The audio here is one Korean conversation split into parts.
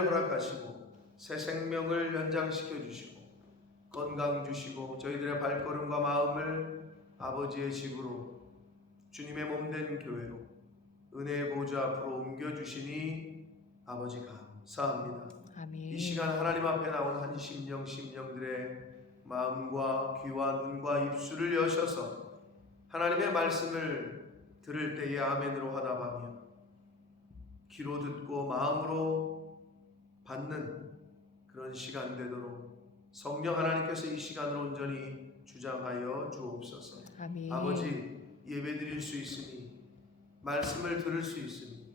허락하시고 새 생명을 연장시켜 주시고 건강 주시고 저희들의 발걸음과 마음을 아버지의 집으로 주님의 몸된 교회로 은혜의 보좌 앞으로 옮겨주시니 아버지 감사합니다. 아멘. 이 시간 하나님 앞에 나온 한 심령들의 마음과 귀와 눈과 입술을 여셔서 하나님의 말씀을 들을 때에 아멘으로 화답하며 귀로 듣고 마음으로 받는 그런 시간 되도록 성령 하나님께서 이 시간을 온전히 주장하여 주옵소서. 아멘. 아버지, 예배드릴 수 있으니 말씀을 들을 수 있으니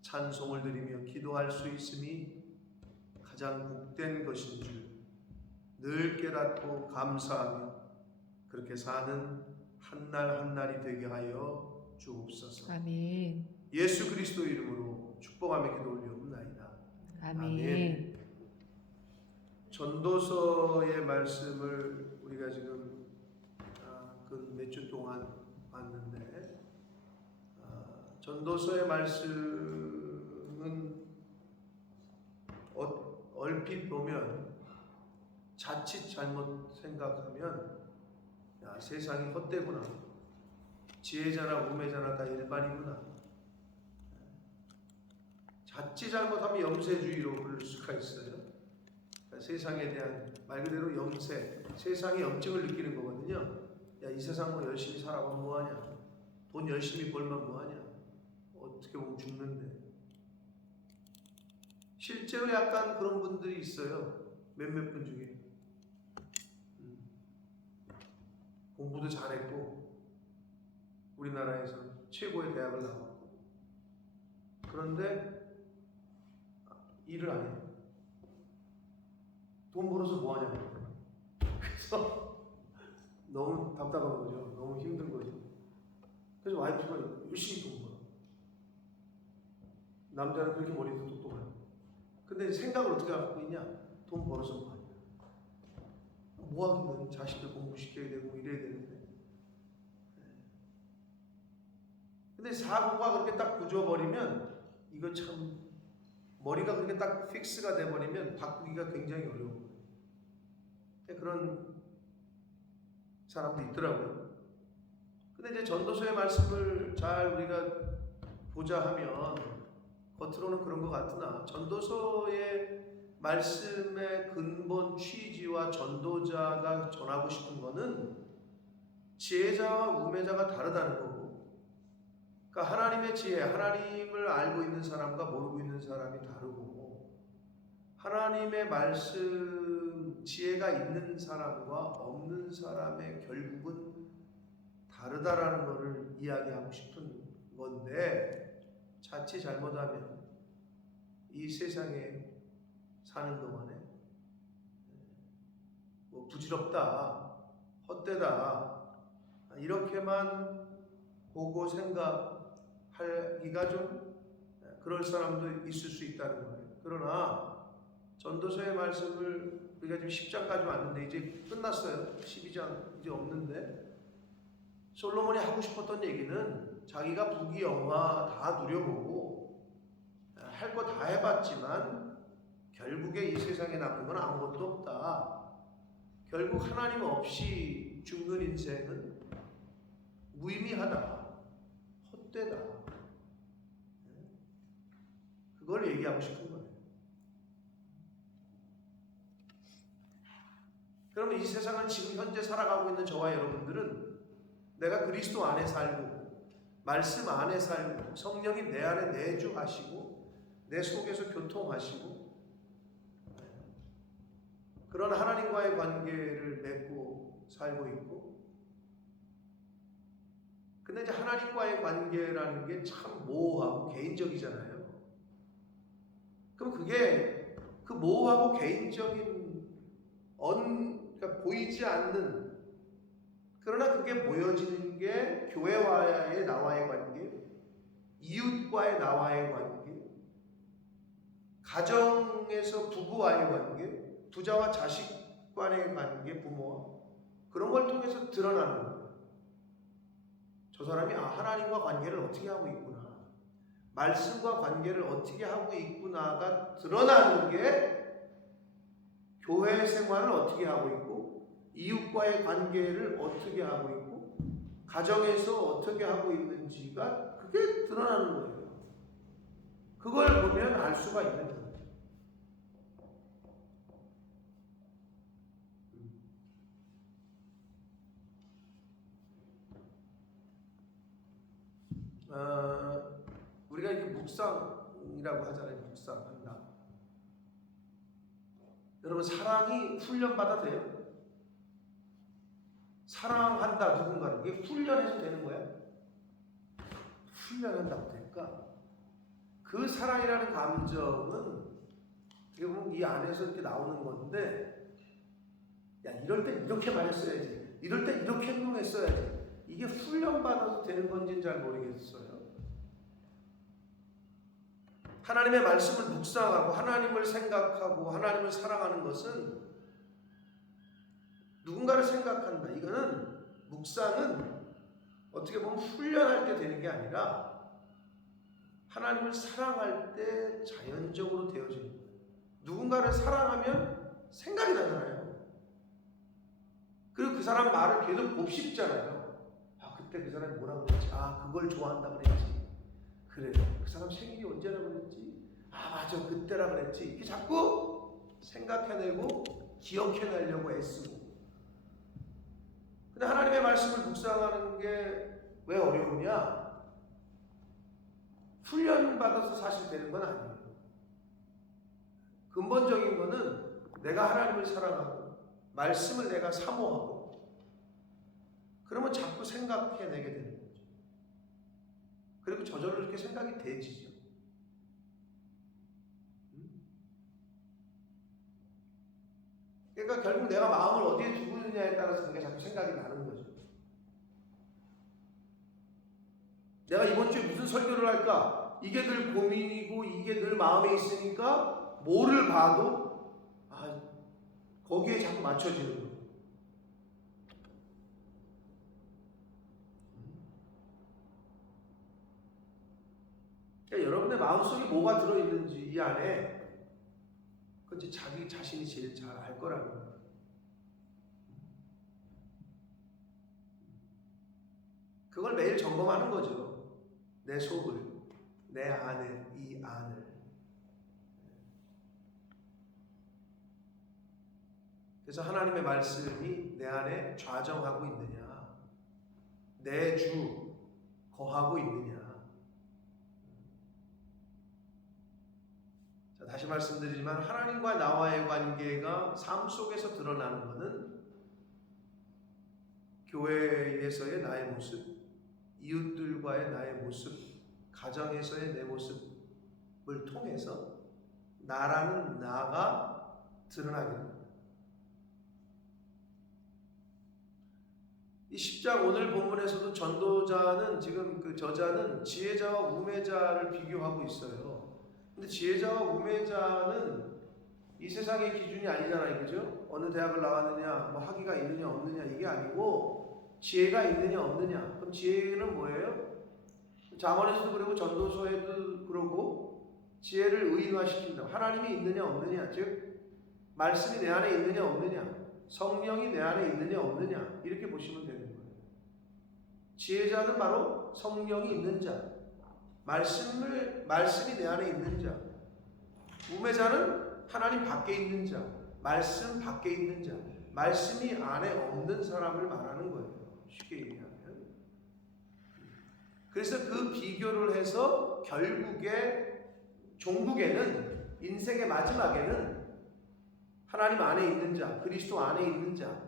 찬송을 드리며 기도할 수 있으니 가장 복된 것인 줄 늘 깨닫고 감사하며 그렇게 사는 한 날 한 날이 되게 하여 주옵소서. 아멘. 예수 그리스도 이름으로 축복하며 기도 올리옵나이다. 아멘. 전도서의 말씀을 우리가 지금 그 몇 주 동안 봤는데 전도서의 말씀은 얼핏 보면 자칫 잘못 생각하면 야, 세상이 헛되구나, 지혜자나 우매자나 다 일반이구나, 자칫 잘못하면 염세주의로 흐를 수가 있어요. 그러니까 세상에 대한 말 그대로 염세, 세상의 염증을 느끼는 거거든요. 야, 이 세상 뭐 열심히 살아보면 뭐하냐, 돈 열심히 벌면 뭐하냐, 어떻게 보면 죽는데. 실제로 약간 그런 분들이 있어요. 몇몇 분 중에 공부도 잘했고 우리나라에서 최고의 대학을 나왔고 그런데 일을 안 해요. 돈 벌어서 뭐 하냐고. 그래서 너무 답답한 거죠. 너무 힘든 거죠. 그래서 와이프가 열심히 돈 벌어. 남자는 그렇게 머리도 똑똑하고. 근데 생각을 어떻게 갖고 있냐? 돈 벌어서 뭐 하냐. 뭐 하기는 자식들 공부시켜야 되고 이래야 되는데. 근데 사고가 그렇게 딱 굳어버리면 이거 참 머리가 그렇게 딱 픽스가 돼버리면 바꾸기가 굉장히 어려워요. 그런 사람도 있더라고요. 근데 이제 전도서의 말씀을 잘 우리가 보자 하면 겉으로는 그런 것 같으나 전도서의 말씀의 근본 취지와 전도자가 전하고 싶은 거는 지혜자와 우매자가 다르다는 거고, 그러니까 하나님의 지혜, 하나님을 알고 있는 사람과 모르고 있는 사람이 다르고, 하나님의 말씀 지혜가 있는 사람과 없는 사람의 결국은 다르다라는 것을 이야기하고 싶은 건데, 자칫 잘못하면 이 세상에 사는 동안에 뭐 부질없다, 헛되다 이렇게만 보고 생각하기가 좀 그럴 사람도 있을 수 있다는 거예요. 그러나 전도서의 말씀을 우리가 지금 10장까지 왔는데 이제 끝났어요. 12장 이제 없는데, 솔로몬이 하고 싶었던 얘기는 자기가 부귀영화 다 누려보고 할 거 다 해봤지만 결국에 이 세상에 남는 건 아무것도 없다. 결국 하나님 없이 죽는 인생은 무의미하다, 헛되다. 그걸 얘기하고 싶은 거예요. 그러면 이 세상을 지금 현재 살아가고 있는 저와 여러분들은 내가 그리스도 안에 살고 말씀 안에 살고 성령이 내 안에 내주하시고 내 속에서 교통하시고 그런 하나님과의 관계를 맺고 살고 있고, 근데 이제 하나님과의 관계라는 게 참 모호하고 개인적이잖아요. 그럼 그게 그 모호하고 개인적인 그러니까 보이지 않는, 그러나 그게 보여지는 게 교회와의 나와의 관계, 이웃과의 나와의 관계, 가정에서 부부와의 관계, 부자와 자식 간의 관계, 부모와, 그런 걸 통해서 드러나는 거예요. 저 사람이 하나님과 관계를 어떻게 하고 있구나. 말씀과 관계를 어떻게 하고 있구나가 드러나는 게 교회 생활을 어떻게 하고 있고 이웃과의 관계를 어떻게 하고 있고 가정에서 어떻게 하고 있는지가 그게 드러나는 거예요. 그걸 보면 알 수가 있는 거예요. 우리가 이렇게 묵상이라고 하잖아요. 묵상한다. 여러분 사랑이 훈련받아 돼요? 사랑한다 누군가를 이게 훈련해서 되는 거야? 훈련한다고 될까? 그 사랑이라는 감정은 어떻게 보면 이 안에서 이렇게 나오는 건데 야 이럴 때 이렇게 말했어야지 이럴 때 이렇게 행동했어야지 이게 훈련받아서 되는 건지는 잘 모르겠어요. 하나님의 말씀을 묵상하고 하나님을 생각하고 하나님을 사랑하는 것은 누군가를 생각한다. 이거는 묵상은 어떻게 보면 훈련할 때 되는 게 아니라 하나님을 사랑할 때 자연적으로 되어지는 거예요. 누군가를 사랑하면 생각이 나잖아요. 그리고 그 사람 말을 계속 곱씹잖아요. 아 그때 그 사람이 뭐라고 그랬지? 아 그걸 좋아한다 그랬지. 그래 그 사람 생일이 언제라 그랬지? 아 맞아 그때라 그랬지. 이게 자꾸 생각해내고 기억해내려고 애쓰고. 근데 하나님의 말씀을 묵상하는 게 왜 어려우냐? 훈련받아서 사실 되는 건 아니에요. 근본적인 거는 내가 하나님을 사랑하고 말씀을 내가 사모하고 그러면 자꾸 생각해내게 되는 거죠. 그리고 저절로 이렇게 생각이 되지죠. 그러니까 결국 내가 마음을 어디에 두고 있느냐에 따라서 그게 자꾸 생각이 나는 거죠. 내가 이번 주에 무슨 설교를 할까? 이게 늘 고민이고 이게 늘 마음에 있으니까 뭐를 봐도 거기에 자꾸 맞춰지는 거예요. 그러니까 여러분의 마음속에 뭐가 들어있는지 이 안에 그건 이제 자기 자신이 제일 잘 알 거라는 거예요. 그걸 매일 점검하는 거죠. 내 속을, 내 안을, 이 안을. 그래서 하나님의 말씀이 내 안에 좌정하고 있느냐, 내 주 거하고 있느냐. 자, 다시 말씀드리지만 하나님과 나와의 관계가 삶 속에서 드러나는 것은 교회에서의 나의 모습, 이웃들과의 나의 모습, 가정에서의 내 모습을 통해서 나라는 나가 드러나게 됩니다. 이 10장 오늘 본문에서도 전도자는 지금 그 저자는 지혜자와 우매자를 비교하고 있어요. 근데 지혜자와 우매자는 이 세상의 기준이 아니잖아요. 그죠? 어느 대학을 나왔느냐, 뭐 학위가 있느냐 없느냐 이게 아니고 지혜가 있느냐 없느냐. 그럼 지혜는 뭐예요? 잠언에서도 그러고 전도서에도 그러고 지혜를 의인화시킨다. 하나님이 있느냐 없느냐. 즉 말씀이 내 안에 있느냐 없느냐. 성령이 내 안에 있느냐 없느냐. 이렇게 보시면 되는 거예요. 지혜자는 바로 성령이 있는 자. 말씀이 내 안에 있는 자. 우매자는 하나님 밖에 있는 자. 말씀 밖에 있는 자. 말씀이 안에 없는 사람을 말하는 거예요. 쉽게 얘기하면. 그래서 그 비교를 해서 결국에 종국에는 인생의 마지막에는 하나님 안에 있는 자, 그리스도 안에 있는 자,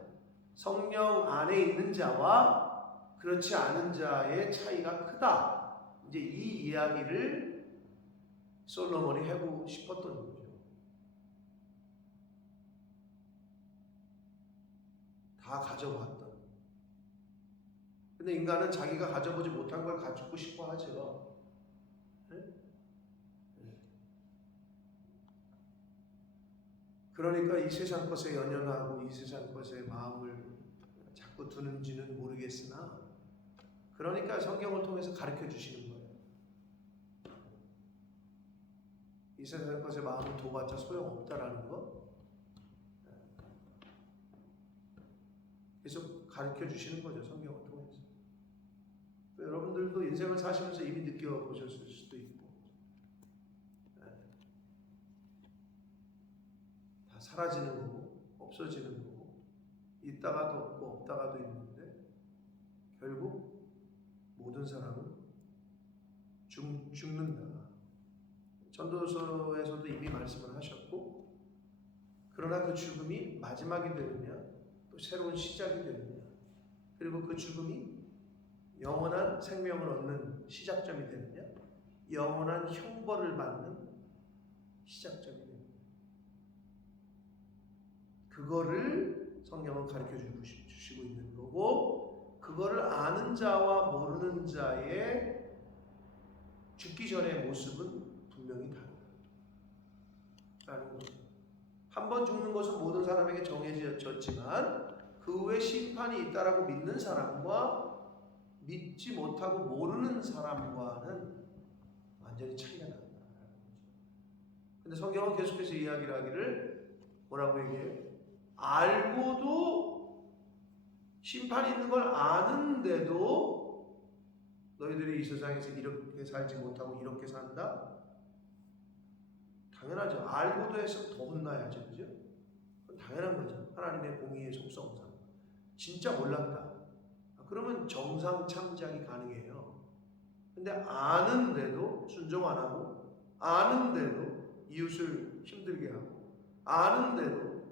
성령 안에 있는 자와 그렇지 않은 자의 차이가 크다. 이제 이 이야기를 솔로몬이 하고 싶었던 거죠. 다 가져왔던. 근데 인간은 자기가 가져보지 못한 걸 가지고 싶어 하죠. 네? 그러니까 이 세상 것에 연연하고 이 세상 것에 마음을 자꾸 두는지는 모르겠으나 그러니까 성경을 통해서 가르쳐 주시는 거예요. 이 세상 것에 마음을 둬봤자 소용없다라는 거 계속 가르쳐 주시는 거죠. 성경을 통해서. 여러분들도 인생을 사시면서 이미 느껴보셨을 수도 있고 다 사라지는 거고 없어지는 거고 있다가도 없고 없다가도 있는데 결국 모든 사람은 죽는다. 전도서에서도 이미 말씀을 하셨고 그러나 그 죽음이 마지막이 되느냐 또 새로운 시작이 되느냐 그리고 그 죽음이 영원한 생명을 얻는 시작점이 되느냐 영원한 형벌을 받는 시작점이 되느냐 그거를 성경은 가르쳐 주시고 있는 거고 그거를 아는 자와 모르는 자의 죽기 전의 모습은 분명히 다르다는 거죠. 한 번 죽는 것은 모든 사람에게 정해졌지만 그 후에 심판이 있다라고 믿는 사람과 믿지 못하고 모르는 사람과는 완전히 차이가 난다는 거죠. 근데 성경은 계속해서 이야기를 하기를 뭐라고 얘기해요? 알고도 심판이 있는 걸 아는데도 너희들이 이 세상에서 이렇게 살지 못하고 이렇게 산다? 당연하죠. 알고도 해서 더 혼나야죠. 그죠? 당연한 거죠. 하나님의 공의의 속성상. 진짜 몰랐다. 그러면 정상 참작이 가능해요. 근데 아는데도 순종 안 하고, 아는데도 이웃을 힘들게 하고, 아는데도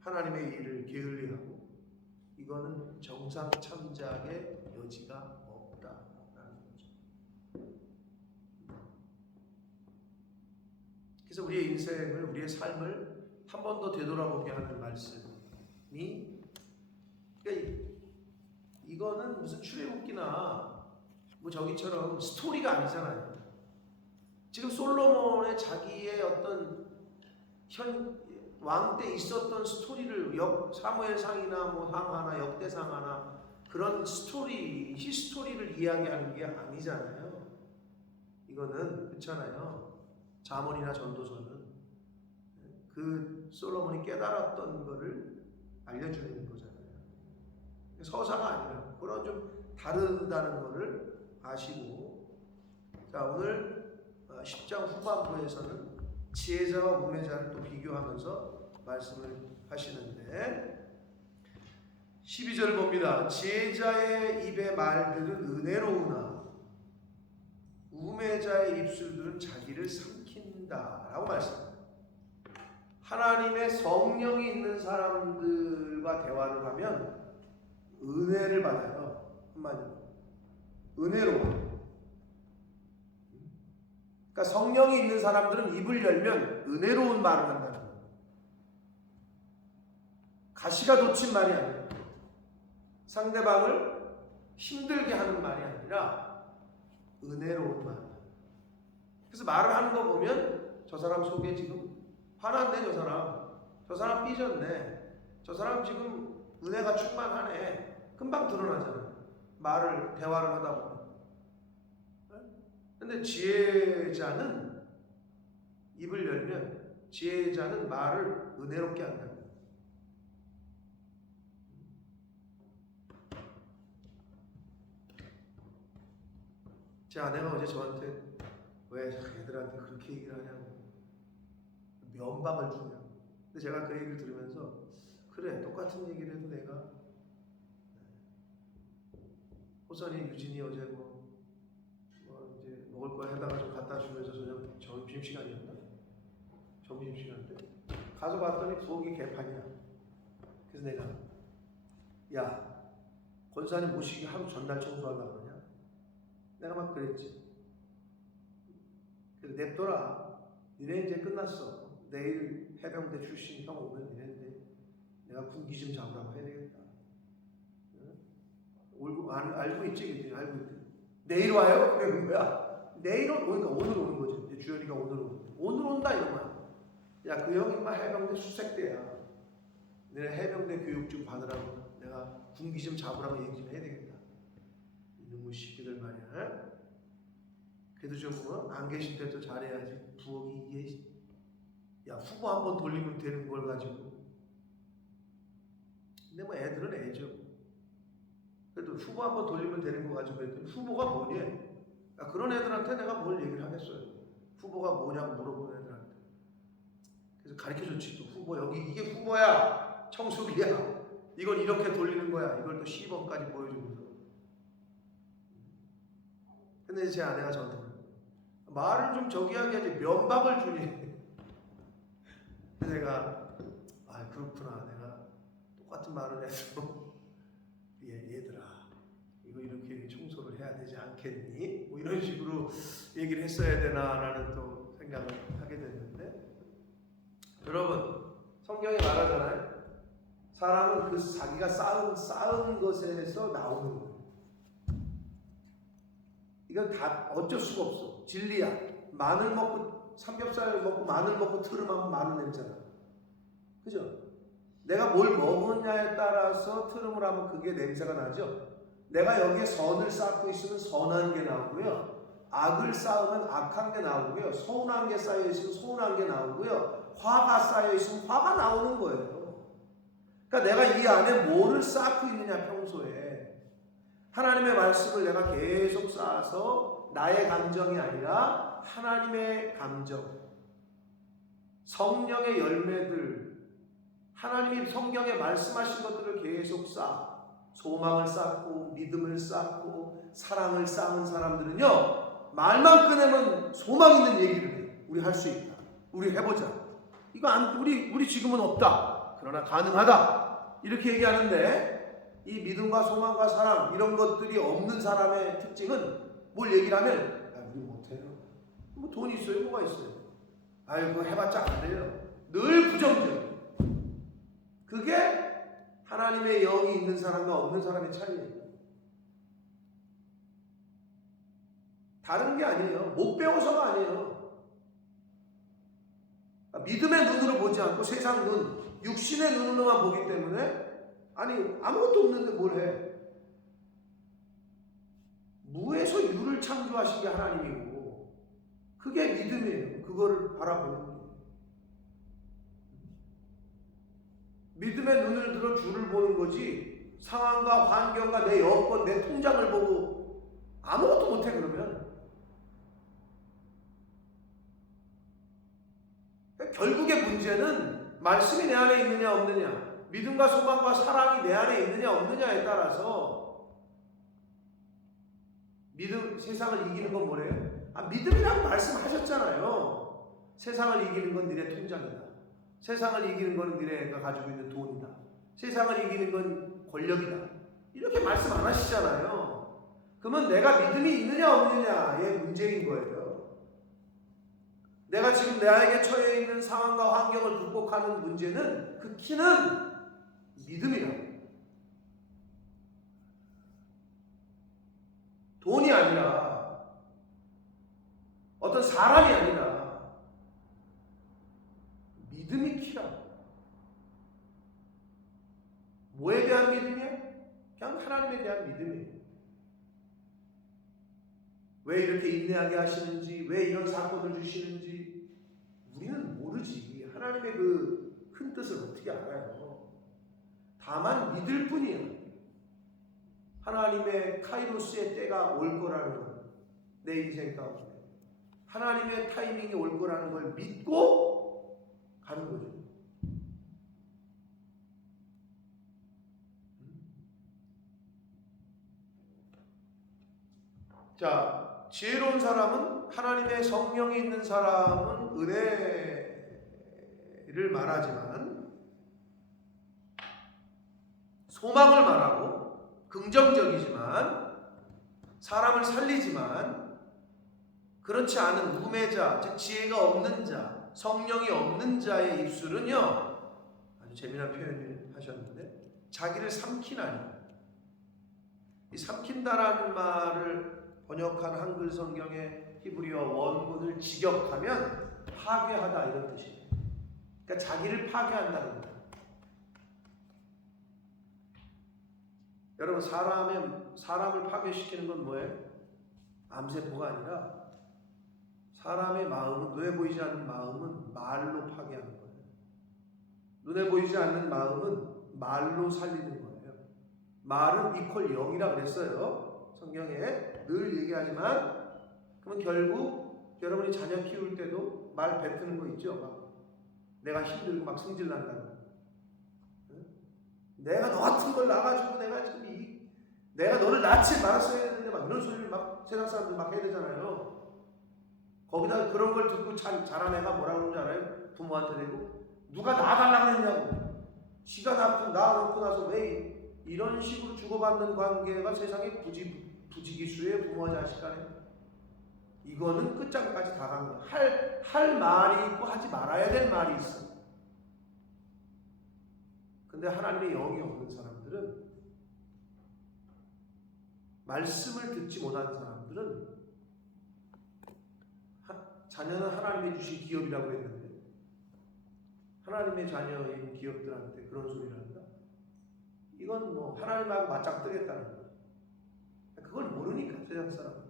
하나님의 일을 게을리하고, 이거는 정상 참작의 여지가 없다라는 거죠. 그래서 우리의 인생을, 우리의 삶을 한 번 더 되돌아보게 하는 말씀이, 그러니까 이거는 무슨 출애굽기나 뭐 저기처럼 스토리가 아니잖아요. 지금 솔로몬의 자기의 어떤 왕 때 있었던 스토리를 사무엘상이나 뭐 항하나 역대상하나 그런 스토리, 히스토리를 이야기하는 게 아니잖아요. 이거는 그렇잖아요. 잠언이나 전도서는 그 솔로몬이 깨달았던 거를 알려주는 거잖아요. 서사가 아니라 그런 좀 다르다는 거를 아시고, 자 오늘 10장 후반부에서는 지혜자와 우매자를 또 비교하면서 말씀을 하시는데 12절 봅니다. 지혜자의 입의 말들은 은혜로우나 우매자의 입술들은 자기를 삼킨다라고 말씀합니다. 하나님의 성령이 있는 사람들과 대화를 하면 은혜를 받아요. 한마디로 은혜로워. 그러니까 성령이 있는 사람들은 입을 열면 은혜로운 말을 한다는 거예요. 가시가 돋친 말이 아니라 상대방을 힘들게 하는 말이 아니라 은혜로운 말. 그래서 말을 하는 거 보면 저 사람 속에 지금 화났네, 저 사람 삐졌네, 저 사람 지금 은혜가 충만하네, 금방 드러나잖아요. 대화를 하다 보면. 근데 지혜자는 입을 열면 지혜자는 말을 은혜롭게 한다. 제 아내가 어제 저한테 왜 애들한테 그렇게 얘기를 하냐고, 면박을 주냐고. 근데 제가 그 얘기를 들으면서 그래, 똑같은 얘기를 해도 내가 호선이 유진이 어제 뭐 이제 먹을 거 해다가 좀 갖다 주면서 저녁 점심시간이었나? 점심시간 때 가서 봤더니 부엌이 개판이야. 그래서 내가 야, 권사님 모시기 하루 전날 청소하려고 그러냐? 내가 막 그랬지. 그래서 냅둬라. 니네 이제 끝났어. 내일 해병대 출신 형 오면 니네인데 내가 군기 좀 잡으라고 해야 되겠다. 알고 있지? 알고 있지. 내일 와요? 그래, 거야. 내일은 오니까 오늘 오는 거지. 주연이가 오늘 온다 이런 말. 야, 그 형 인마 해병대 수색대야. 내가 해병대 교육 좀 받으라고, 내가 군기 좀 잡으라고 얘기 좀 해야 되겠다. 이놈의 시기들 말이야. 그래도 좀 안 계실 때도 잘해야지. 부엌이 이게 야 후보 한번 돌리면 되는 걸 가지고. 근데 뭐 애들은 애죠. 그래도 후보 한번 돌리면 되는 거 가지고 했더니 후보가 뭐니? 야, 그런 애들한테 내가 뭘 얘기를 하겠어요. 후보가 뭐냐고 물어보는 애들한테. 그래서 가르쳐줬지. 또 후보 여기 이게 후보야. 청소기야. 이걸 이렇게 돌리는 거야. 이걸 또 시범까지 보여주면서. 근데 제 아내가 저한테 말을 좀 저기 하게 하지 면박을 주니. 내가 아 그렇구나. 내가 똑같은 말을 해서 얘들아 이거 이렇게 청소를 해야 되지 않겠니? 뭐 이런 식으로 얘기를 했어야 되나라는 또 생각을 하게 됐는데 여러분 성경이 말하잖아요. 사람은 그 자기가 쌓은 것에서 나오는 거예요. 이건 다 어쩔 수가 없어. 진리야. 마늘 먹고 삼겹살 먹고 마늘 먹고 트름하면 마늘 냄새나. 그죠? 내가 뭘 먹었냐에 따라서 트름을 하면 그게 냄새가 나죠. 내가 여기에 선을 쌓고 있으면 선한 게 나오고요. 악을 쌓으면 악한 게 나오고요. 서운한 게 쌓여 있으면 서운한 게 나오고요. 화가 쌓여 있으면 화가 나오는 거예요. 그러니까 내가 이 안에 뭐를 쌓고 있느냐 평소에. 하나님의 말씀을 내가 계속 쌓아서 나의 감정이 아니라 하나님의 감정, 성령의 열매들, 하나님이 성경에 말씀하신 것들을 계속 쌓아 소망을 쌓고 믿음을 쌓고 사랑을 쌓은 사람들은요 말만 꺼내면 소망 있는 얘기를 해. 우리 할 수 있다. 우리 해보자. 이거 우리 지금은 없다. 그러나 가능하다. 이렇게 얘기하는데 이 믿음과 소망과 사랑 이런 것들이 없는 사람의 특징은 뭘 얘기를 하면 우리 못해요. 뭐 돈 있어요? 뭐가 있어요? 아이고 해봤자 안 돼요. 늘 부정적. 그게 하나님의 영이 있는 사람과 없는 사람의 차이예요. 다른 게 아니에요. 못 배워서가 아니에요. 믿음의 눈으로 보지 않고 세상 눈, 육신의 눈으로만 보기 때문에 아니 아무것도 없는데 뭘 해? 무에서 유를 창조하신 게 하나님이고 그게 믿음이에요. 그거를 바라보는 거예요. 믿음의 눈을 들어 주를 보는 거지 상황과 환경과 내 여건, 내 통장을 보고 아무것도 못해 그러면 결국의 문제는 말씀이 내 안에 있느냐 없느냐 믿음과 소망과 사랑이 내 안에 있느냐 없느냐에 따라서 믿음, 세상을 이기는 건 뭐래요? 믿음이라고 말씀하셨잖아요. 세상을 이기는 건 너네 통장이다. 세상을 이기는 건 너네가 가지고 있는 돈이다. 세상을 이기는 건 권력이다. 이렇게 말씀 안 하시잖아요. 그러면 내가 믿음이 있느냐 없느냐의 문제인 거예요. 내가 지금 나에게 처해 있는 상황과 환경을 극복하는 문제는 그 키는 믿음이라고. 돈이 아니라 어떤 사람이 아니라 믿음이 키라고. 뭐에 대한 믿음이야? 그냥 하나님에 대한 믿음이에요. 왜 이렇게 인내하게 하시는지, 왜 이런 사건을 주시는지 우리는 모르지. 하나님의 그 큰 뜻을 어떻게 알아요? 다만 믿을 뿐이에요. 하나님의 카이로스의 때가 올 거라는 것, 내 인생 가운데 하나님의 타이밍이 올 거라는 걸 믿고 가는 거죠. 자, 지혜로운 사람은 하나님의 성령이 있는 사람은 은혜를 말하지만 소망을 말하고 긍정적이지만 사람을 살리지만 그렇지 않은 우매자, 즉 지혜가 없는 자, 성령이 없는 자의 입술은요 아주 재미난 표현을 하셨는데 자기를 삼키나니. 이 삼킨다라는 말을 번역한 한글 성경의 히브리어 원문을 직역하면 파괴하다 이런 뜻이에요. 그러니까 자기를 파괴한다는 거예요. 여러분 사람을 파괴시키는 건 뭐예요? 암세포가 아니라 사람의 마음은, 눈에 보이지 않는 마음은 말로 파괴하는 거예요. 눈에 보이지 않는 마음은 말로 살리는 거예요. 말은 이퀄 0이라 그랬어요. 성경에 늘 얘기하지만, 그러면 결국 여러분이 자녀 키울 때도 말 뱉는 거 있죠. 막 내가 힘들고 막 승질 난다는 거. 내가 너 같은 걸 낳아가지고 내가 지금 내가 너를 낳지 말았어야 했는데 막 이런 소리를 막 세상 사람들 막 해야 되잖아요. 거기다 그런 걸 듣고 자란 애가 뭐라고 그러는지 알아요? 부모한테 대고 누가 낳아달라고 했냐고. 지가 낳고 나서 왜 이런 식으로 주고받는 관계가 세상에 부지기수의 부모와 자식 간에. 이거는 끝장까지 다 간 거야. 할 말이 있고 하지 말아야 될 말이 있어. 근데 하나님의 영이 없는 사람들은, 말씀을 듣지 못한 사람들은, 자녀는 하나님이 주신 기업이라고 했는데 하나님의 자녀인 기업들한테 그런 소리를 한다? 이건 뭐 하나님하고 맞짱 뜨겠다는 거야. 그걸 모르니까 세상 사람은.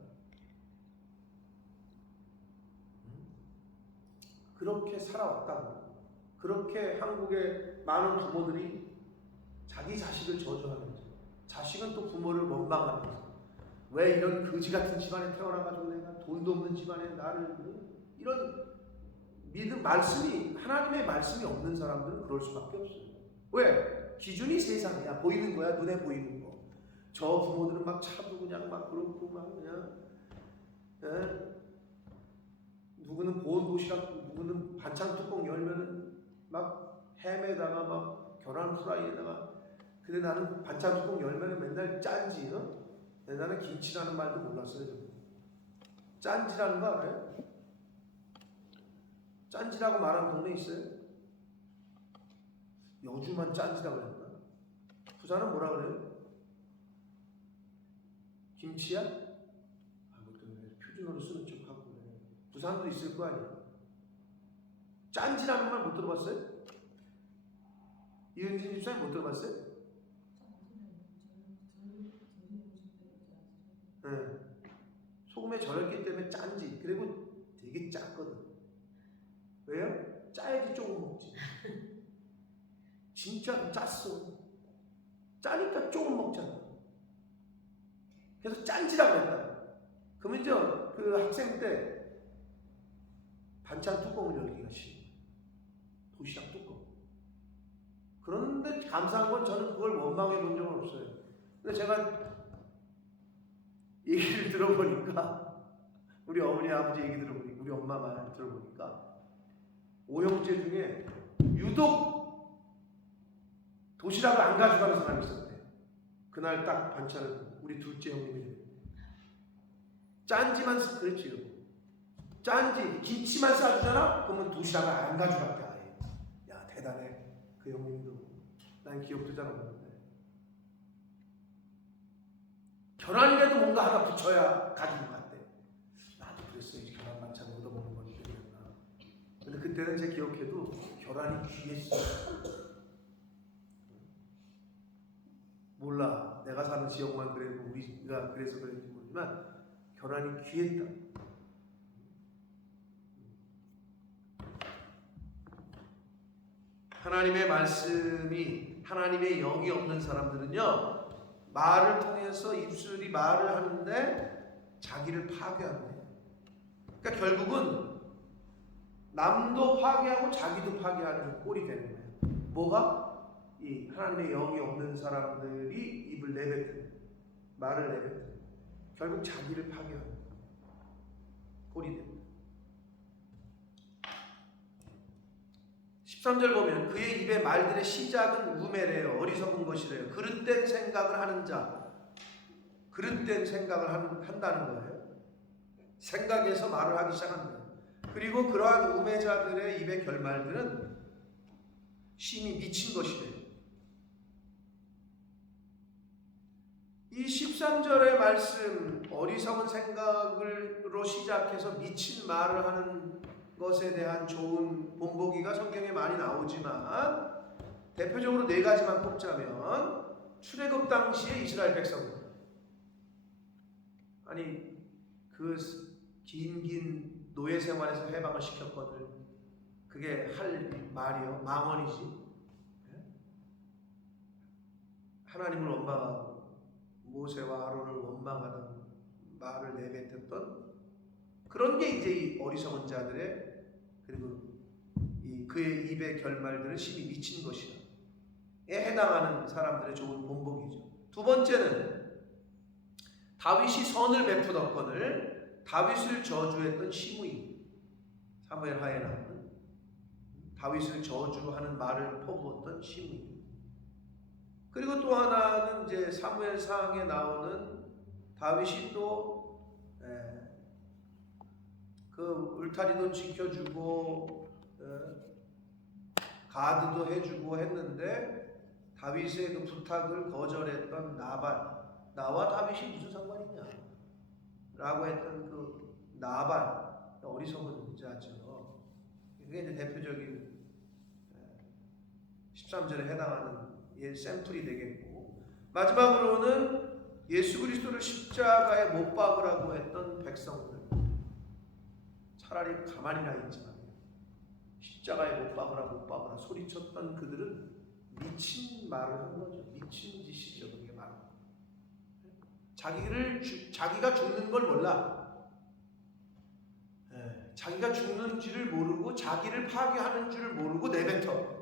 그렇게 살아왔다고. 그렇게 한국의 많은 부모들이 자기 자식을 저주하면서, 자식은 또 부모를 원망하면서, 왜 이런 거지 같은 집안에 태어나가지고 내가 돈도 없는 집안에 나를, 이런 말씀이, 하나님의 말씀이 없는 사람들은 그럴 수밖에 없어요. 왜? 기준이 세상이야. 보이는 거야. 눈에 보이는 거. 저 부모들은 막 차도 그냥 막 그렇고 막 그냥, 누구는 보온 도시락, 누구는 반찬 뚜껑 열면은 막 햄에다가 막 계란 후라이에다가. 근데 나는 반찬 뚜껑 열면은 맨날 짠지. 나는 김치라는 말도 몰랐어요. 짠지라는 거 알아요? 짠지라고 말하는 동네 있어요? 여주만 짠지라고 했나? 부산은 뭐라 그래요? 김치야? 그것도 표준어로 쓰는 척하고 그래. 부산도 있을 거 아니야. 짠지라는 말 못 들어봤어요? 이은진 집사님 못 들어봤어요? 네. 소금에 절였기 때문에 짠지. 그리고 되게 짰거든. 왜요? 짜야지 조금 먹지. 진짜 짰어. 짜니까 조금 먹잖아. 그래서 짠지라고 했다. 그러면 이제 그 학생 때 반찬 뚜껑을 열기가 싫어. 도시락 뚜껑. 그런데 감사한 건 저는 그걸 원망해 본 적은 없어요. 근데 제가 얘기를 들어보니까, 우리 어머니 아버지 얘기 들어보니까, 우리 엄마 말 들어보니까 오형제 중에 유독 도시락을 안 가져가는 사람이 있었대. 그날 딱 반찬을 우리 둘째 형님이 짠지만 그랬지. 짠지 김치만 싸주잖아. 그러면 도시락을 안 가져갔대. 아예. 야 대단해. 그 형님도. 난 기억도 잘 없는데. 계란이라도 뭔가 하나 붙여야 가지고 갔대. 나도 그랬어요. 계란 반찬 얻어먹는 건 되겠나. 근데 그때는 제 기억해도 계란이 귀했어. 몰라. 내가 사는 지역만 그래도 우리가 그래서 그런지 모르지만 계란이 귀했다. 하나님의 말씀이, 하나님의 영이 없는 사람들은요, 말을 통해서 입술이 말을 하는데 자기를 파괴하는. 그러니까 결국은 남도 파괴하고 자기도 파괴하는 꼴이 되는 거예요. 뭐가? 이 하나님의 영이 없는 사람들이 입을 내뱉는, 말을 내뱉는, 결국 자기를 파괴하는 꼴이 됩니다. 13절 보면 그의 입의 말들의 시작은 우매래요. 어리석은 것이래요. 그릇된 생각을 하는 자, 그릇된 생각을 한다는 거예요. 생각에서 말을 하기 시작하는 거예요. 그리고 그러한 우매자들의 입의 결말들은 심히 미친 것이래요. 이 13절의 말씀, 어리석은 생각으로 시작해서 미친 말을 하는 것에 대한 좋은 본보기가 성경에 많이 나오지만 대표적으로 4가지만 꼽자면, 출애굽 당시의 이스라엘 백성들, 아니 그 긴 노예 생활에서 해방을 시켰거든. 그게 할 말이요, 망언이지. 하나님을 원망하고 모세와 아론을 원망하던 말을 내뱉었던 그런 게 이제 이 어리석은 자들의, 그리고 그의 입의 결말들은 심히 미친 것이야 해당하는 사람들의 좋은 본보기죠. 두 번째는 다윗이 선을 베푸었거늘 다윗을 저주했던 시므이, 사무엘 하에 나오는 다윗을 저주하는 말을 퍼부었던 시므이. 그리고 또 하나는 이제 사무엘상에 나오는 다윗이 또 그 울타리도 지켜주고 가드도 해주고 했는데 다윗의 그 부탁을 거절했던 나발, 나와 다윗이 무슨 상관이냐 라고 했던 그 나발, 어리석은 자죠. 그게 이제 대표적인 13절에 해당하는 샘플이 되겠고, 마지막으로는 예수 그리스도를 십자가에 못 박으라고 했던 백성들, 차라리 가만히나 있지만 십자가에 못 박으라 소리쳤던 그들은 미친 말을 한 거죠. 미친 짓이죠. 그게 바로 자기가 죽는 걸 몰라. 자기가 죽는지를 모르고 자기를 파괴하는 줄을 모르고 내뱉어.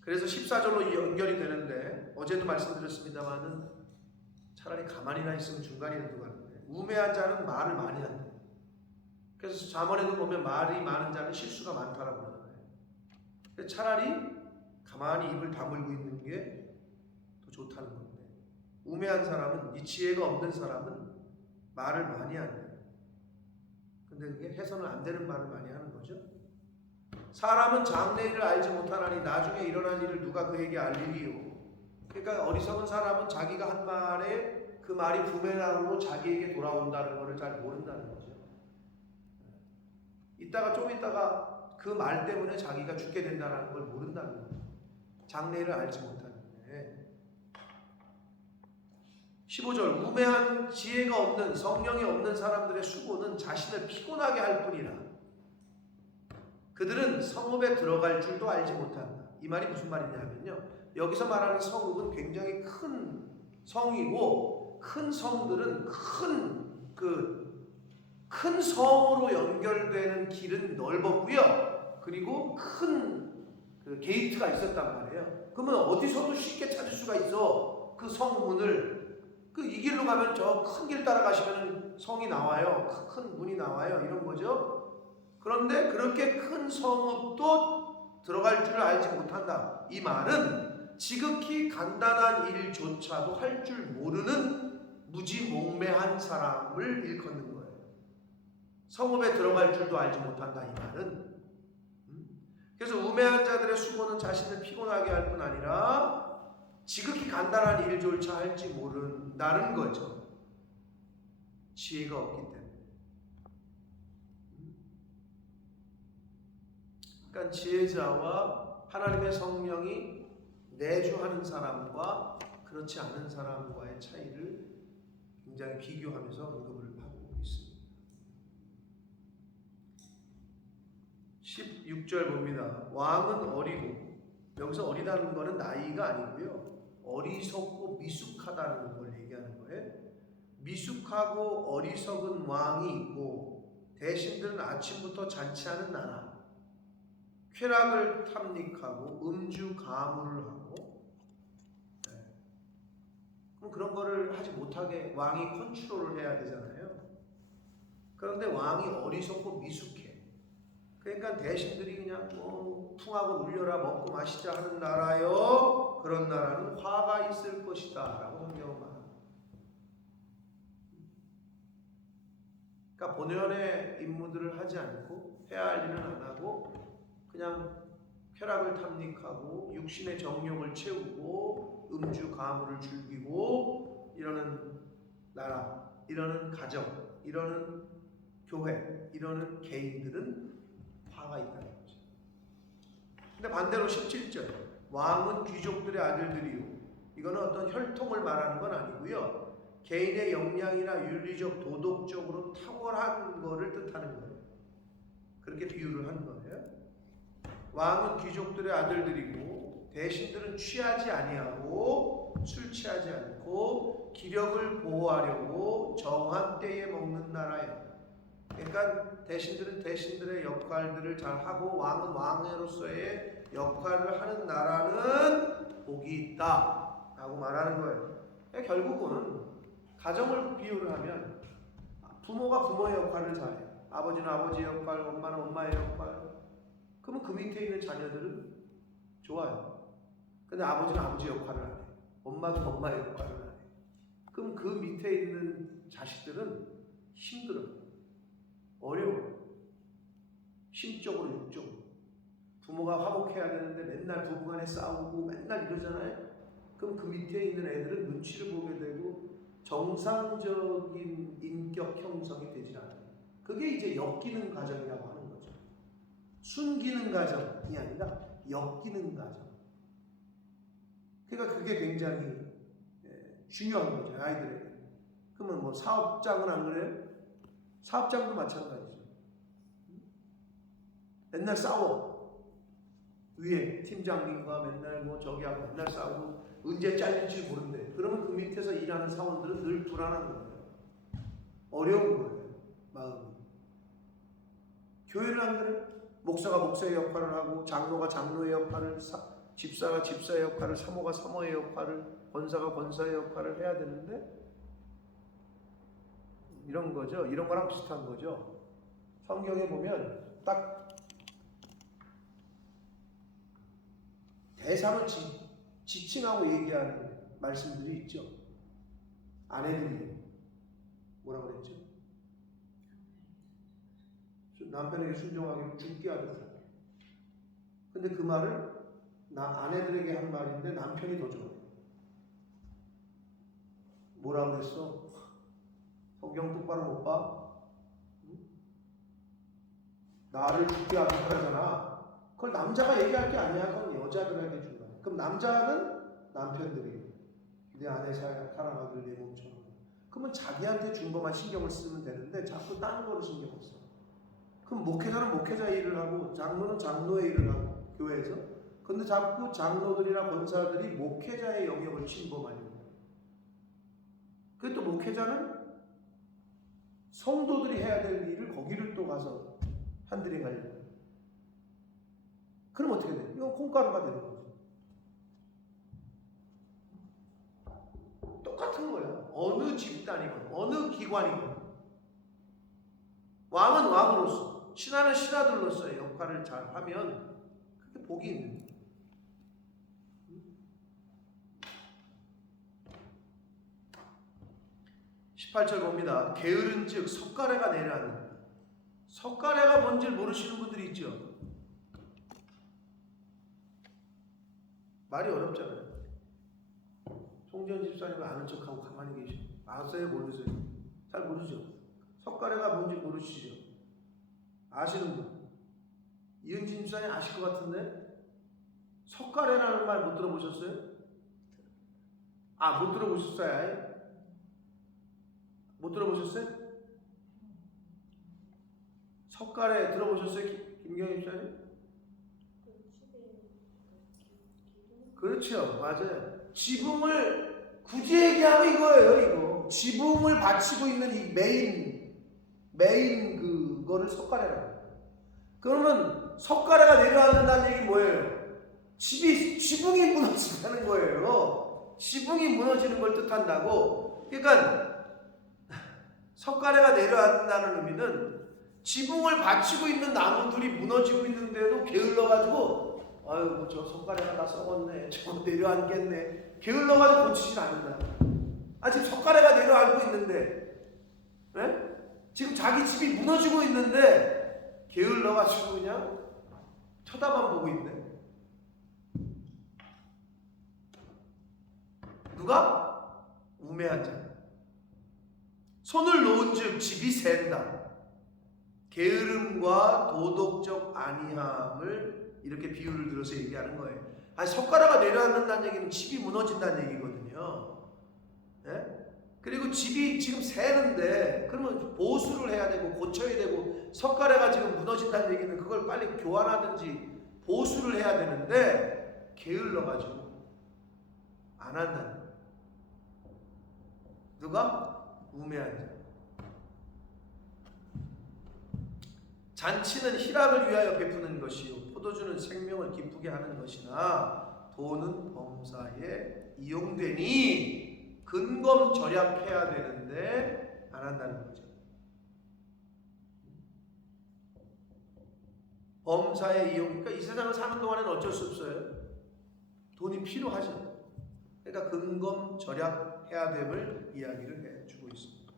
그래서 14절로 연결이 되는데, 어제도 말씀드렸습니다마는 차라리 가만히나 있으면 중간이라도 가는데, 우매한 자는 말을 많이 한다. 그래서 잠언에도 보면 말이 많은 자는 실수가 많다라고 하잖아요. 차라리 가만히 입을 다물고 있는 게 더 좋다는 건데, 우매한 사람은, 이 지혜가 없는 사람은 말을 많이 한다. 근데 그게 해서는 안 되는 말을 많이 하는 거죠. 사람은 장래일을 알지 못하나니 나중에 일어날 일을 누가 그에게 알리리요. 그러니까 어리석은 사람은 자기가 한 말에 그 말이 부메랑으로 자기에게 돌아온다는 것을 잘 모른다는 거죠. 좀 있다가 그 말 때문에 자기가 죽게 된다는 걸 모른다는 거예요. 장래일을 알지 못하는데. 15절, 우매한 지혜가 없는, 성령이 없는 사람들의 수고는 자신을 피곤하게 할 뿐이라 그들은 성읍에 들어갈 줄도 알지 못한다. 이 말이 무슨 말이냐면요, 여기서 말하는 성읍은 굉장히 큰 성이고, 큰 성들은 큰 성으로 연결되는 길은 넓었고요. 그리고 큰 그 게이트가 있었단 말이에요. 그러면 어디서도 쉽게 찾을 수가 있어. 그 성문을. 이 길로 가면 저 큰 길 따라가시면 성이 나와요. 큰 문이 나와요. 이런 거죠. 그런데 그렇게 큰 성읍도 들어갈 줄을 알지 못한다. 이 말은 지극히 간단한 일조차도 할 줄 모르는 무지몽매한 사람을 일컫는 거예요. 성읍에 들어갈 줄도 알지 못한다. 이 말은. 그래서 우매한 자들의 수고는 자신을 피곤하게 할 뿐 아니라 지극히 간단한 일조차 할지 모른다는 거죠. 지혜가 없기 때문에. 그러니까 지혜자와 하나님의 성령이 내주하는 사람과 그렇지 않은 사람과의 차이를 굉장히 비교하면서 언급을 하고 있습니다. 16절 봅니다. 왕은 어리고, 여기서 어리다는 것은 나이가 아니고요, 어리석고 미숙하다는 걸 얘기하는 거예요. 미숙하고 어리석은 왕이 있고, 대신들은 아침부터 잔치하는 나라, 쾌락을 탐닉하고 음주 가물을 하고, 그럼 그런 거를 하지 못하게 왕이 컨트롤을 해야 되잖아요. 그런데 왕이 어리석고 미숙해. 그러니까 대신들이 그냥 풍하고 울려라 먹고 마시자 하는 나라요, 그런 나라는 화가 있을 것이다 라고 성경은 말합니다. 그러니까 본연의 임무들을 하지 않고, 해야 할 일은 안 하고, 그냥 쾌락을 탐닉하고 육신의 정욕을 채우고 음주 가물을 즐기고 이러는 나라, 이러는 가정, 이러는 교회, 이러는 개인들은 화가 있다는 거죠. 근데 반대로 17절, 왕은 귀족들의 아들들이요, 이거는 어떤 혈통을 말하는 건 아니고요, 개인의 역량이나 윤리적, 도덕적으로 탁월한 거를 뜻하는 거예요. 그렇게 비유를 한 거예요. 왕은 귀족들의 아들들이고 대신들은 취하지 아니하고 술 취하지 않고 기력을 보호하려고 정한 때에 먹는 나라예요. 그러니까 대신들은 대신들의 역할들을 잘 하고 왕은 왕으로서의 역할을 하는 나라는 복이 있다라고 말하는 거예요. 그러니까 결국은 가정을 비유를 하면 부모가 부모의 역할을 잘해요. 아버지는 아버지의 역할, 엄마는 엄마의 역할. 그러면 그 밑에 있는 자녀들은 좋아요. 근데 아버지는 아버지 역할을 안 해요. 엄마도 엄마의 역할을 안 해요. 그럼 그 밑에 있는 자식들은 힘들어요. 어려워요. 심적으로 육적으로. 부모가 화목해야 되는데 맨날 부부간에 싸우고 맨날 이러잖아요. 그럼 그 밑에 있는 애들은 눈치를 보게 되고 정상적인 인격 형성이 되질 않아요. 그게 이제 엮이는 과정이라고 하는 거죠. 순기능 과정이 아니라 엮이는 과정. 그러니까 그게 굉장히 중요한 거죠, 아이들에게. 그러면 뭐 사업장은 안 그래요? 사업장도 마찬가지죠. 맨날 싸워. 위에 팀장님과 맨날 뭐 저기하고 맨날 싸우고 언제 잘릴지 모른대. 그러면 그 밑에서 일하는 사원들은 늘 불안한 거예요. 어려운 거예요, 마음이. 교회는 안 그래? 목사가 목사의 역할을 하고 장로가 장로의 역할을, 집사가 집사의 역할을, 사모가 사모의 역할을, 권사가 권사의 역할을 해야 되는데 이런 거죠. 이런 거랑 비슷한 거죠. 성경에 보면 딱 대상을 지칭하고 얘기하는 말씀들이 있죠. 아내들이 뭐라 그랬죠? 남편에게 순종하기를 죽게 하듯. 근데 그 말을 아내들에게 한 말인데 남편이 더 좋아요. 뭐라 그랬어? 성경 똑바로 못 봐? 나를 죽게 하잖아. 그걸 남자가 얘기할 게 아니야. 그건 여자들에게 준 거야. 그럼 남자는 남편들이 내 아내 사랑하길 내 몸처럼. 그러면 자기한테 준 것만 신경을 쓰면 되는데 자꾸 다른 거를 신경을 써. 그럼 목회자는 목회자 일을 하고 장로는 장로의 일을 하고 교회에서. 근데 자꾸 장로들이나 권사들이 목회자의 영역을 침범하려고 해요. 그리고 또 목회자는 성도들이 해야 될 일을 거기를 또 가서 한들이 가려고 해요. 그럼 어떻게 돼요? 이건 콩가루가 되는 거죠. 똑같은 거예요. 어느 집단이건 어느 기관이건 왕은 왕으로서, 신하는 신하들로서의 역할을 잘 하면 그게 복이 있는 거예요. 18절 봅니다. 게으른즉 석가래가 내려앉는다. 석가래가 뭔지 모르시는 분들이 있죠. 말이 어렵잖아요. 송지현 집사님은 아는 척하고 가만히 계시고 아세요? 모르세요? 잘 모르죠. 석가래가 뭔지 모르시죠? 아시는 분? 이은진 집사님 아실 것 같은데? 석가래라는 말 못 들어보셨어요? 못 들어보셨어요? 아예? 못 들어보셨어요? 석가래 들어보셨어요? 김경희 집사님? 그렇죠. 맞아요. 지붕을 굳이 얘기하면 이거예요. 이거 지붕을 받치고 있는 이 메인 그거를 석가래라고 해요. 그러면 석가래가 내려앉는다는 얘기 뭐예요? 지붕이 무너진다는 거예요. 지붕이 무너지는 걸 뜻한다고. 그러니까 석가래가 내려앉는다는 의미는 지붕을 받치고 있는 나무들이 무너지고 있는데도 게을러가지고 아유 저 석가래가 다 썩었네, 저거 내려앉겠네, 게을러가지고 고치진 않는다. 지금 석가래가 내려앉고 있는데, 네? 지금 자기 집이 무너지고 있는데 게을러가지고 그냥 쳐다만 보고 있네. 누가? 우매한 자. 손을 놓은즉 집이 샌다. 게으름과 도덕적 아니함을 이렇게 비유를 들어서 얘기하는 거예요. 석가래가 내려앉는다는 얘기는 집이 무너진다는 얘기거든요. 네? 그리고 집이 지금 새는데 그러면 보수를 해야 되고 고쳐야 되고 석가래가 지금 무너진다는 얘기는 그걸 빨리 교환하든지 보수를 해야 되는데 게을러가지고 안 한다는 거예요. 누가? 우매한 자. 잔치는 희락을 위하여 베푸는 것이요 포도주는 생명을 기쁘게 하는 것이나 돈은 범사에 이용되니 근검절약해야 되는데 안 한다는 거죠. 범사에 이용, 그러니까 이 세상을 사는 동안에는 어쩔 수 없어요. 돈이 필요하죠. 그러니까 근검절약해야 됨을 이야기를 해주고 있습니다.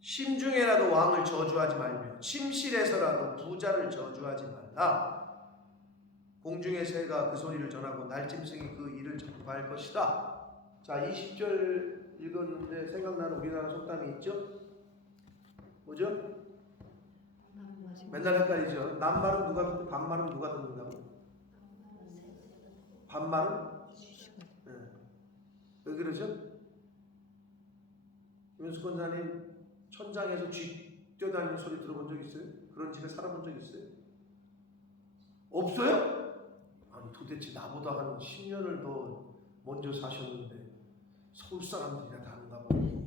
심중에라도 왕을 저주하지 말며 침실에서라도 부자를 저주하지 말라. 공중의 새가 그 소리를 전하고 날짐승이 그 일을 전파할 것이다. 자, 20절 읽었는데 생각나는 우리나라 속담이 있죠? 뭐죠? 맨날 헷갈리죠. 남말은 누가 듣고 반말은 누가 듣는다고? 반말은? 네. 왜 그러죠? 김현수 권사님 천장에서 쥐 뛰어다니는 소리 들어본 적 있어요? 그런 집에 살아본 적 있어요? 없어요? 아니 도대체 나보다 한 10년을 더 먼저 사셨는데 서울 사람들이나 다른가 봐요.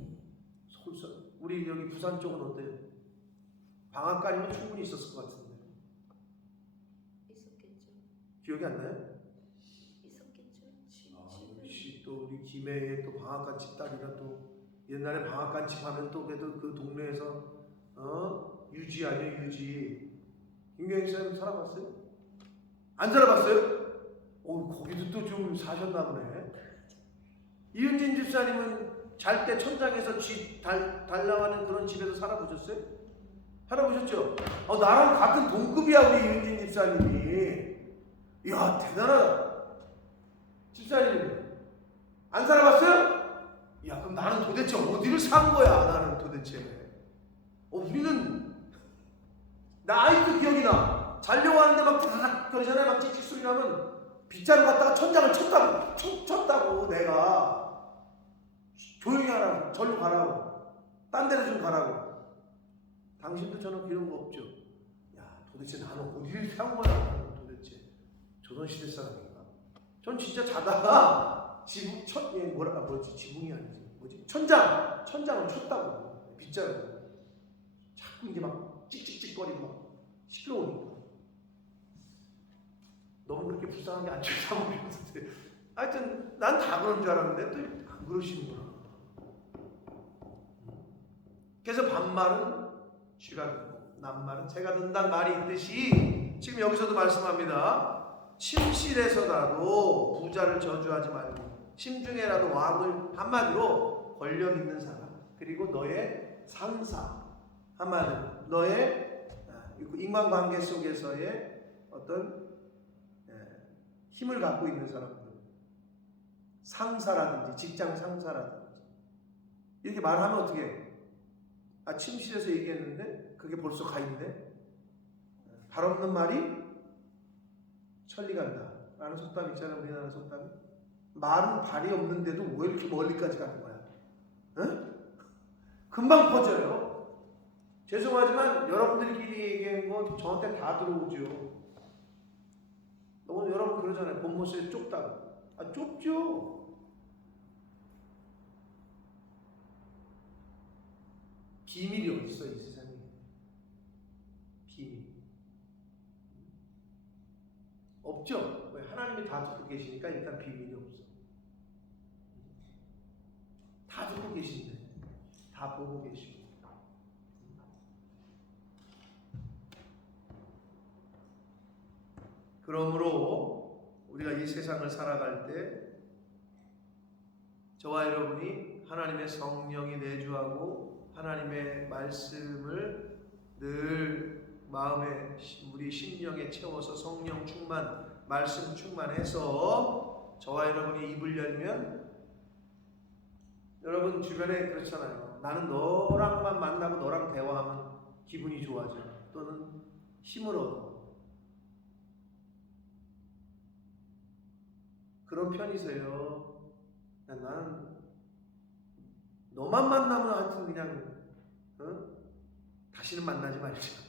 서울 사람. 우리 여기 부산 쪽은 어때요? 방앗간이면 충분히 있었을 것 같은데. 있었겠죠. 기억이 안 나요? 있었겠죠. 또 우리 김해에 또 방앗간 집 딸이라 또 옛날에 방앗간 집 하면 또 그래도 그 동네에서 유지 아니에요 유지. 김경희 쌤 살아봤어요? 안 살아봤어요? 거기도 또 좀 사셨나 보네. 이은진 집사님은 잘 때 천장에서 쥐 달라가는 그런 집에서 살아보셨어요? 살아보셨죠? 나랑 같은 동급이야 우리 이은진 집사님이. 이야 대단하다. 집사님 안 살아봤어요? 야 그럼 나는 도대체 어디를 산 거야 나는 도대체. 우리는 나 아직도 기억이 나. 자려고 하는데 막 드르륵 그러잖아요. 막 찍찍 소리 나면 빗자루 갖다가 천장을 쳤다고 내가. 조용히 하라고. 절로 가라고. 딴 데로 좀 가라고. 당신도 저는 그런 거 없죠? 야 도대체 나는 어디를 산 거야 나는 도대체. 조선시대 사람인가? 전 진짜 자다가 지붕 지붕이 아니지 천장을 쳤다고. 빗자루 자꾸 이게 막 찍찍찍거리고 막 시끄러우니까. 너무 그렇게 불쌍한 게 안 좋다고 그러는데 하여튼 난 다 그런 줄 알았는데 또 안 그러시는구나. 그래서 반말은 쥐가 듣고 낱말은 새가 듣는다는 말이 있듯이 지금 여기서도 말씀합니다. 침실에서라도 부자를 저주하지 말고 심중에라도 왕을, 한마디로 권력 있는 사람, 그리고 너의 상사, 한마디로 너의 인간관계 속에서의 어떤 힘을 갖고 있는 사람들, 상사라든지 직장 상사라든지 이렇게 말하면 어떻게 해? 침실에서 얘기했는데 그게 벌써 가 있네. 발 없는 말이 천리 간다 라는 속담 있잖아요. 우리나라 속담이. 말은 발이 없는데도 왜 이렇게 멀리까지 가는 거야? 응? 금방 퍼져요. 죄송하지만 여러분들끼리 얘기한 거 저한테 다 들어오죠. 여러분 그러잖아요. 본모습이 좁다고. 좁죠. 비밀이 어디 있어 이 세상에? 비밀 없죠. 왜? 하나님이 다 듣고 계시니까 일단 비밀이 없어. 다 듣고 계신데, 다 보고 계시고. 그러므로 우리가 이 세상을 살아갈 때 저와 여러분이 하나님의 성령이 내주하고 하나님의 말씀을 늘 마음에 우리 심령에 채워서 성령 충만, 말씀 충만해서 저와 여러분이 입을 열면, 여러분 주변에 그렇잖아요. 나는 너랑만 만나고 너랑 대화하면 기분이 좋아져 또는 힘을 얻어. 그런 편이세요. 나는 너만 만나면 하여튼 그냥 다시는 만나지 말자.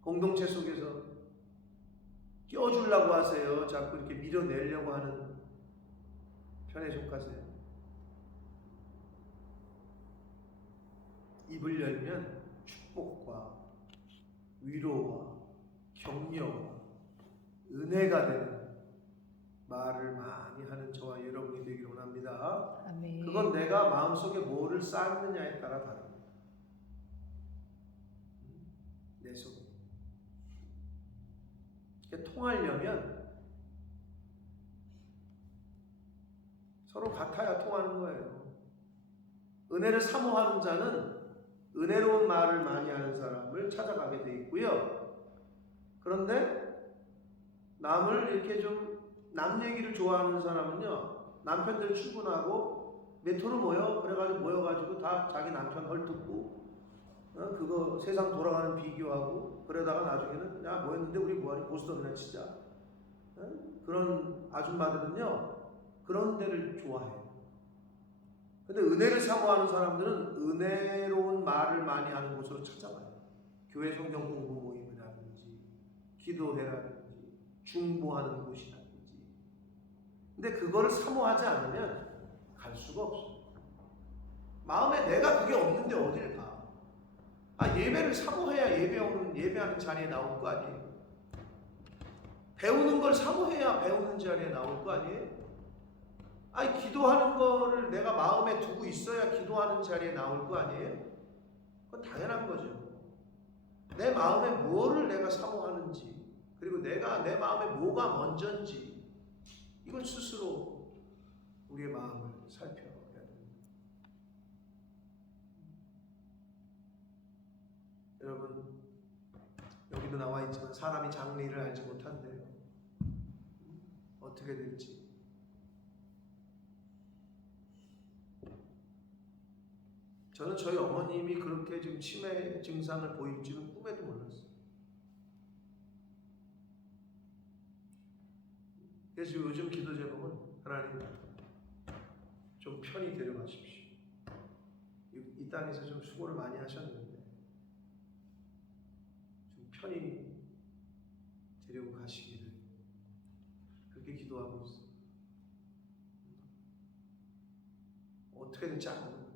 공동체 속에서 껴주려고 하세요. 자꾸 이렇게 밀어내려고 하는 편에 속하세요. 입을 열면 축복과 위로와 격려와 은혜가 되는 말을 많이 하는 저와 여러분이 되기를 원합니다. 아멘. 그건 내가 마음속에 뭐를 쌓느냐에 따라 다릅니다. 내 속에. 통하려면 서로 같아야 통하는 거예요. 은혜를 사모하는 자는 은혜로운 말을 많이 하는 사람을 찾아가게 돼 있고요. 그런데 남을 이렇게 좀 남 얘기를 좋아하는 사람은요, 남편들 출근하고 메트로 모여 그래가지고 모여가지고 다 자기 남편 헐뜯고 그거 세상 돌아가는 비교하고 그러다가 나중에는 야 모였는데 우리 뭐하니 보스턴이나 치자. 그런 아줌마들은요 그런 데를 좋아해요. 근데 은혜를 사모하는 사람들은 은혜로운 말을 많이 하는 곳으로 찾아가요. 교회 성경 공부 모임이라든지 기도회라든지 중보하는 곳이라든지. 근데 그거를 사모하지 않으면 갈 수가 없어요. 마음에 내가 그게 없는데 어딜 가? 예배를 사모해야 예배하는 자리에 나올 거 아니에요. 배우는 걸 사모해야 배우는 자리에 나올 거 아니에요. 기도하는 거를 내가 마음에 두고 있어야 기도하는 자리에 나올 거 아니에요. 그건 당연한 거죠. 내 마음에 뭐를 내가 사모하는지, 그리고 내가 내 마음에 뭐가 먼저인지, 이건 스스로 우리의 마음을 살펴야 됩니다. 여러분, 여기도 나와 있지만 사람이 장래를 알지 못한대요. 어떻게 될지. 저는 저희 어머님이 그렇게 지금 치매 증상을 보일 줄은 꿈에도 몰랐어요. 그래서 요즘 기도 제목은 하나님 좀 편히 데려가십시오. 이 땅에서 좀 수고를 많이 하셨는데 좀 편히 데리고 가시기를 그렇게 기도하고 있어요. 어떻게 될지 안 모르겠어요.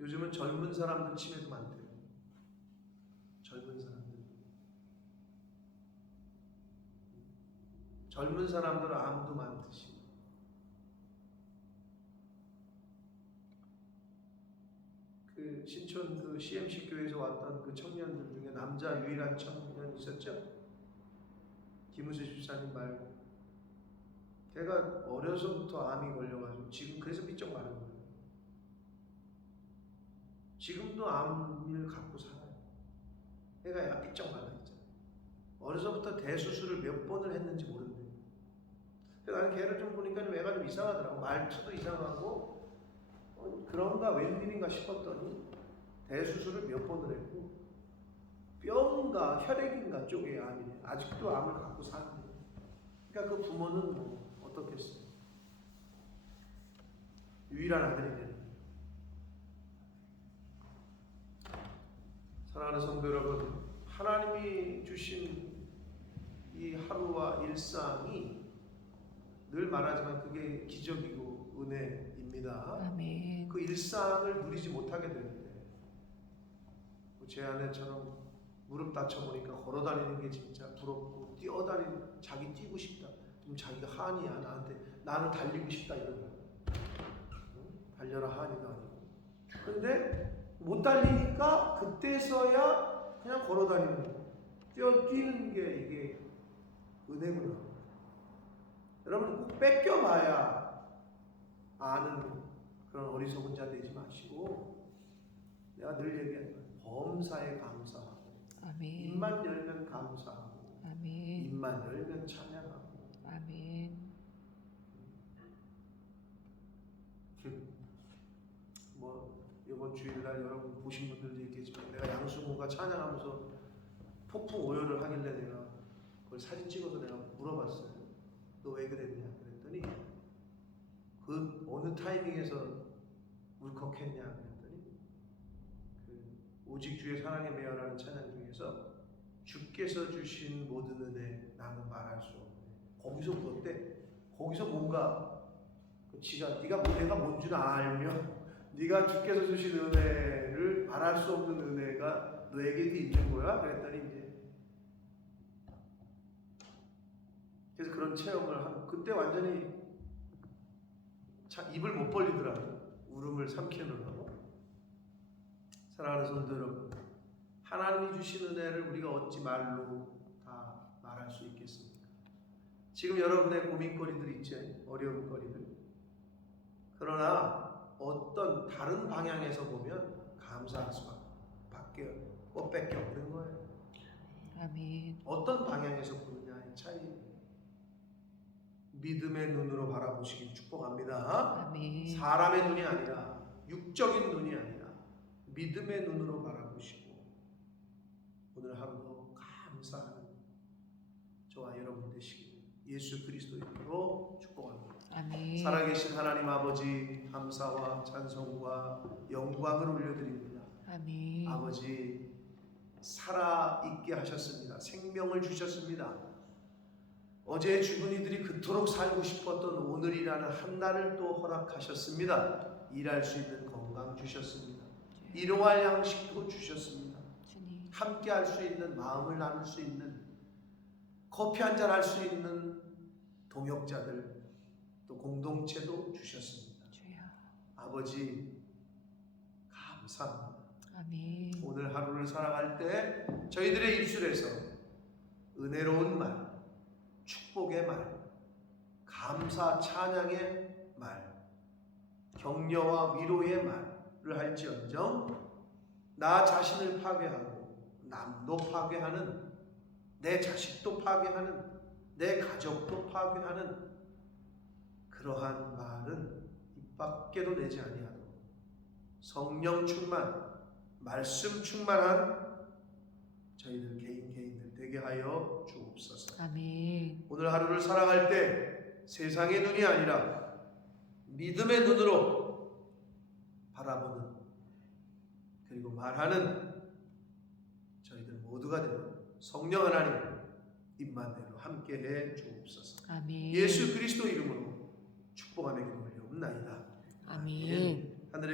요즘은 젊은 사람들 치매도 많대요. 젊은 사람들. 젊은 사람들은 암도 많듯이. 그 신촌 그 CMC 교회에서 왔던 그 청년들 중에 남자 유일한 청년 있었죠? 김우수 집사님 말고. 걔가 어려서부터 암이 걸려가지고 지금 그래서 삐쩍 마른 거예요. 지금도 암을 갖고 살아요. 걔가 삐쩍 말라 있잖아요. 어려서부터 대수술을 몇 번을 했는지 모르는데. 그래서 나는 걔를 좀 보니까 좀 애가 좀 이상하더라고. 말투도 이상하고 그런가 웬일인가 싶었더니 대수술을 몇 번을 했고 뼈인가 혈액인가 쪽에 암이네. 아직도 암을 갖고 사는 거예요. 그러니까 그 부모는 뭐 어떻겠어요? 유일한 아들이네. 사랑하는 성도 여러분, 하나님이 주신 이 하루와 일상이 늘 말하지만 그게 기적이고 은혜입니다. 아멘. 그 일상을 누리지 못하게 되는데 제 아내처럼 무릎 다쳐보니까 걸어다니는 게 진짜 부럽고 뛰어다니는 자기 뛰고 싶다. 좀 자기가 한이야. 나는 달리고 싶다 이런 거야. 달려라 한이도 아니고. 근데 못 달리니까 그때서야 그냥 걸어다니는 거야. 뛰는 게 이게 은혜구나. 여러분 꼭 뺏겨봐야 아는 그런 어리석은 자 되지 마시고 내가 늘 얘기하는 거야. 범사에 감사하고 아멘. 입만 열면 감사하고 아멘. 입만 열면 찬양하고 아멘. 뭐 이번 주일날 여러분 보신 분들도 있겠지만 내가 양승호가 찬양하면서 폭풍 오열을 하길래 내가 그걸 사진 찍어서 내가 물어봤어요. 너 왜 그랬냐 그랬더니 그 어느 타이밍에서 울컥했냐 그랬더니 그 오직 주의 사랑에 매여라는 찬양 중에서 주께서 주신 모든 은혜 나는 말할 수 없네. 거기서 울었대. 거기서 뭔가 지가 내가 뭔 줄 알며 네가 주께서 주신 은혜를 말할 수 없는 은혜가 너에게도 있는 거야? 그랬더니 이제 그래서 그런 체험을 하고 그때 완전히 입을 못 벌리더라고요. 울음을 삼키느라고. 사랑하는 성도 여러분, 하나님이 주신 은혜를 우리가 어찌 말로 다 말할 수 있겠습니까? 지금 여러분의 고민거리들 있지, 어려움거리들. 그러나 어떤 다른 방향에서 보면 감사할 수밖에 없는 거예요. 아멘. 어떤 방향에서 보느냐의 차이. 믿음의 눈으로 바라보시길 축복합니다. 아멘. 사람의 눈이 아니라 육적인 눈이 아니라 믿음의 눈으로 바라보시고 오늘 하루도 감사하는 저와 여러분 되시길 예수 그리스도 이름으로 축복합니다. 아멘. 살아계신 하나님 아버지 감사와 찬송과 영광을 올려드립니다. 아멘. 아버지 살아있게 하셨습니다. 생명을 주셨습니다. 어제 죽은 이들이 그토록 살고 싶었던 오늘이라는 한 날을 또 허락하셨습니다. 일할 수 있는 건강 주셨습니다. 일용할 양식도 주셨습니다. 주님. 함께 할 수 있는 마음을 나눌 수 있는 커피 한잔 할 수 있는 동역자들 또 공동체도 주셨습니다. 주여. 아버지 감사합니다. 아멘. 오늘 하루를 살아갈 때 저희들의 입술에서 은혜로운 말, 축복의 말, 감사 찬양의 말, 격려와 위로의 말을 할지언정 나 자신을 파괴하고 남도 파괴하는 내 자식도 파괴하는 내 가족도 파괴하는 그러한 말은 입 밖에도 내지 아니하도록 성령 충만, 말씀 충만한 저희들 개인들 되게 하여 주옵소서. 아멘. 오늘 하루를 살아갈 때 세상의 눈이 아니라 믿음의 눈으로 바라보는 그리고 말하는 저희들 모두가 되는 성령 하나님 임마누엘로 함께해 주옵소서. 아멘. 예수 그리스도 이름으로 축복하며 기도 올려옵나이다. 아멘.